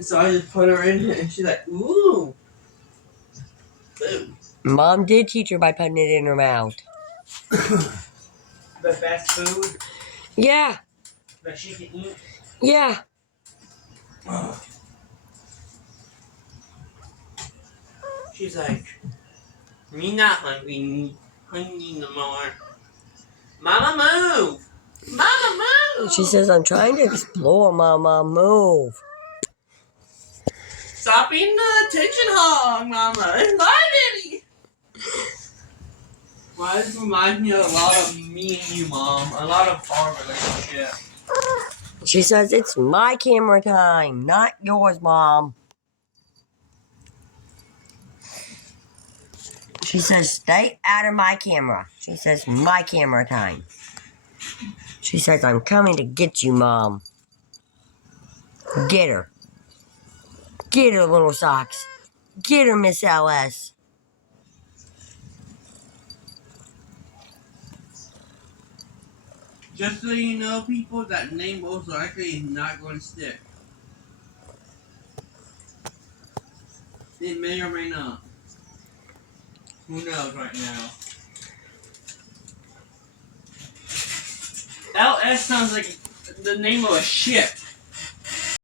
So I just put her in and she's like, ooh. Boom. Mom did teach her by putting it in her mouth. The fast food Yeah. that she can eat. Yeah. She's like, me not hungry no more. Mama move! Mama move! She says, I'm trying to explore, Mama. Move. Stop being the attention hog, Mama. Hi, Daddy! Well, this reminds me of a lot of me and you, Mom. A lot of our relationship. She says, it's my camera time, not yours, Mom. She says, stay out of my camera. She says, my camera time. She says, I'm coming to get you, Mom. Get her. Get her, little socks. Get her, Miss LS. Just so you know, people, that name most likely is not going to stick. It may or may not. Who knows right now? LS sounds like the name of a ship.